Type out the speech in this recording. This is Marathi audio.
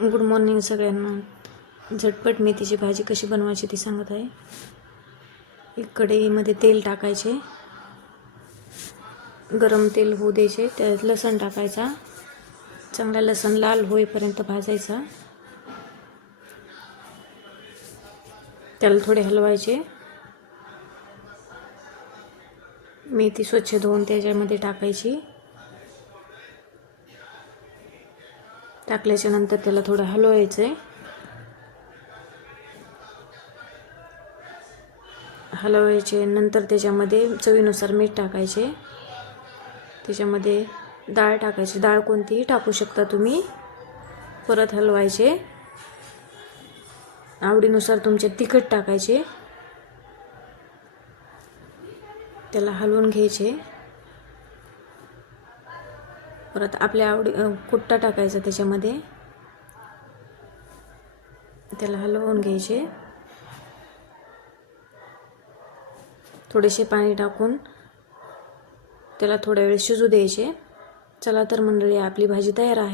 गुड मॉर्निंग सगळ्यांना. झटपट मेथीची भाजी कशी बनवायची ती सांगत आहे. एक कढईमध्ये तेल टाकायचे, गरम तेल होऊ द्यायचे. त्यात लसण टाकायचा, चांगला लसण लाल होईपर्यंत भाजायचा. त्याला थोडे हलवायचे. मेथी स्वच्छ धुवून त्याच्यामध्ये टाकायची. टाकल्याच्या नंतर त्याला थोडं हलवायचं. हलवायचे नंतर त्याच्यामध्ये चवीनुसार मीठ टाकायचे. त्याच्यामध्ये डाळ टाकायची, डाळ कोणतीही टाकू शकता तुम्ही. परत हलवायचे. आवडीनुसार तुमच्या तिखट टाकायचे. त्याला हलवून घ्यायचे. परत आपल्या कुट्टा टाकायचा त्याच्यामध्ये. त्याला हलवून घ्यायचे. थोडेसे पाणी टाकून त्याला थोडा वेळ शिजू द्यायचे. चला तर मंडळी, आपली भाजी तयार आहे.